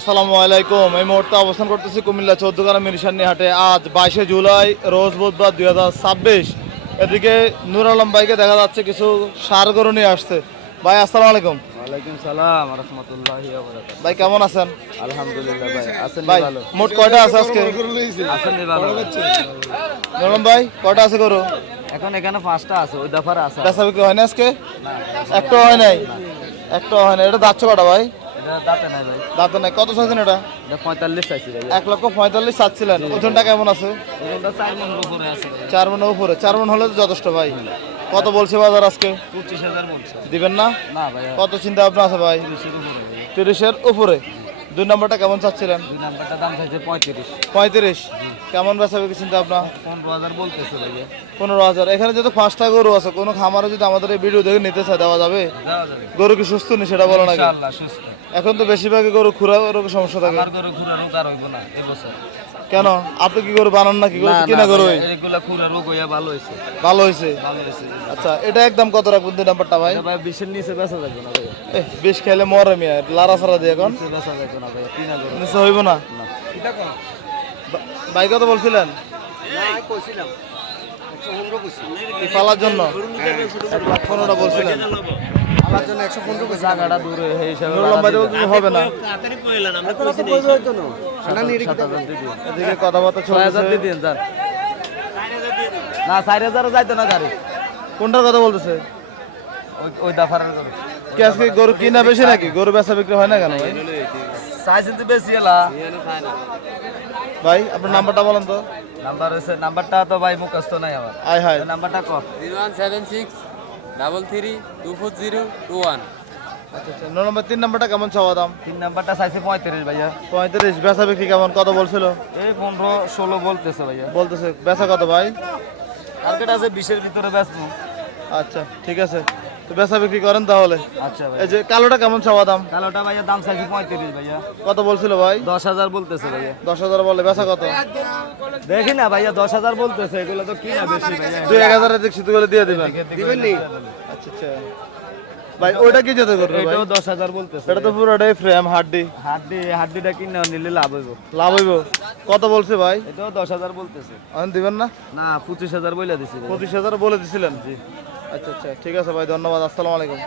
আসসালামু আলাইকুম। এই মুহূর্তে অবস্থান করতেছি কুমিল্লা চৌদ্দগ্রাম মিরসানি হাটে। আজ 22শে জুলাই, রোজ বুধবার 2026। এদিকে নূর আলম ভাইকে দেখা যাচ্ছে কিছু সার গরু নিয়ে আসছে। ভাই আসসালামু আলাইকুম। ওয়ালাইকুম সালাম রাহমাতুল্লাহি ওয়া বারাকাতুহু। ভাই কেমন আছেন? আলহামদুলিল্লাহ ভাই, আছেন ভাই ভালো? মোট কয়টা আছে আজকে? আছেন ভালো? নূর আলম ভাই কয়টা আছে গরু? এখন এখানে 5টা আছে, ওই দফারে আছে। বেচা বিক্রি হয় না আজকে? না, একটাও হয় নাই? একটাও হয় না। এটা যাচ্ছে কটা ভাই? এটা দাঁতে নাই ভাই। দাঁতে নাই। কত চাইছেন এটা? এটা 45 চাইছি ভাই। 1,45,000 চাচ্ছিলেন। ওজনটা কেমন আছে? এটা 4 মনের উপরে আছে ভাই। 4 মনের উপরে। 4 মন হলে তো যথেষ্ট ভাই। কত বলছে বাজার আজকে? 25,000 বলছে। দিবেন না? না ভাই, কত চিন্তা ভাবনা আছে ভাই? 30 এর উপরে ভাই। 30-এর উপরে। 2 নম্বরটা কেমন চাচ্ছিলেন? দুই নাম্বারটা দাম চাইছে 35। 35। কেমন বেচা বিক্রি চিন্তা ভাবনা? 15,000 বলতেছে ভাই। 15,000। এখানে যেহেতু 5টা গরু আছে, কোনো খামারে যদি আমাদের এই ভিডিও দেখে নিতে চায় দেওয়া যাবে? দেওয়া যাবে গরু কি সুস্থ নি সেটা বলো নাকি? ইনশাআল্লাহ সুস্থ। এখন তো বেশিরভাগই গরু খুরা রোগের সমস্যা থাকে। আমার গরু খুরা রোগ আর হইব না এই বছর। কেন? আপনি কি গরু বানান নাকি? গরু কিনা গরু? এগুলা খুরা রোগ হইয়া ভালো হইছে। ভালো হয়েছে। ভালো হইছে। আচ্ছা, এটা একদম কত রাখবেন 2 নাম্বারটা ভাই? এটা ভাই 20 এর নিচে বেচা যাবে না ভাই। বিষ খেলে মরে মিয়া, লারা সারা দিয়ে এখন নিচে বেচা যাবে না ভাই, 3000 নিচে হইব না। না। এটা কো? ভাই কত বলছিলেন? না কইছিলাম 115 কইছি। এই পালার জন্য 1,15,000 বলছিলেন। আমার জন্য 115 কইছি। জায়গাটা দূরে এই হিসাবে নুর আলম ভাই বলতে হবে না। তাড়াতাড়ি কইলেন, আমরা কইছি না এই জন্য। আনা নিয়ে রেখে দাও। এদিকে কথাবার্তা 6000 চলছে। দিয়ে দেন স্যার। 4000 দিয়ে দেন। না 4000 ও যাইতো না গাড়ি। কোনটার কথা বলতেছে? ওই দাফারের গরু। কি আজকে গরু কিনা বেশি নাকি? গরু বেচা বিক্রি হয় না কেন ভাই? সাইজ তো বেশি এলা। ভাই আপনার নাম্বারটা বলেন তো। নাম্বারটা তো ভাই মুখস্থ নাই আমার। আয় হায়। নাম্বারটা কো? 0176 33 240 আচ্ছা আচ্ছা। 9 নম্বর 3 নাম্বারটা কেমন চাওয়া দাম? 3 নাম্বারটা চাইছে 35 ভাইয়া। 35। বেচা বিক্রি কেমন? কত বলছিল? এই 15 16 বলতেছে ভাইয়া। বলতেছে। বেচা কত ভাই? টার্গেট আছে 20 এর ভিতরে বেচবো। আচ্ছা ঠিক আছে, তো বেচা বিক্রি করেন তাহলে। আচ্ছা ভাই। এই যে কালোটা কেমন চাওয়া দাম? কালোটা ভাইয়া দাম চাইছে 35 ভাইয়া। কত বলছিল ভাই? 10,000 বলতেছে ভাইয়া। 10,000 বলে। বেচা কত? দেখি না ভাইয়া 10,000 বলতেছে, এগুলো তো কিনা বেশি ভাইয়া। 2-1,000 এর দিক শুধু করে দিয়ে দিবেন। দিবেন নি? আচ্ছা আচ্ছা ভাই, ওইটা কি যেতে করবে ভাই? এটাও 10,000 বলতেছে। এটা তো পুরোটাই ফ্রেম হাড্ডি। হাড্ডিটা কিনে নিলে লাভ হইব। লাভ হইব। কত বলছে ভাই? এটাও 10,000 বলতেছে। এখন দিবেন না? না 25,000 বইলা দিছি ভাইয়া। 25,000 বলে দিছিলেন। জি। আচ্ছা আচ্ছা ঠিক আছে ভাই, ধন্যবাদ। আসসালামু আলাইকুম।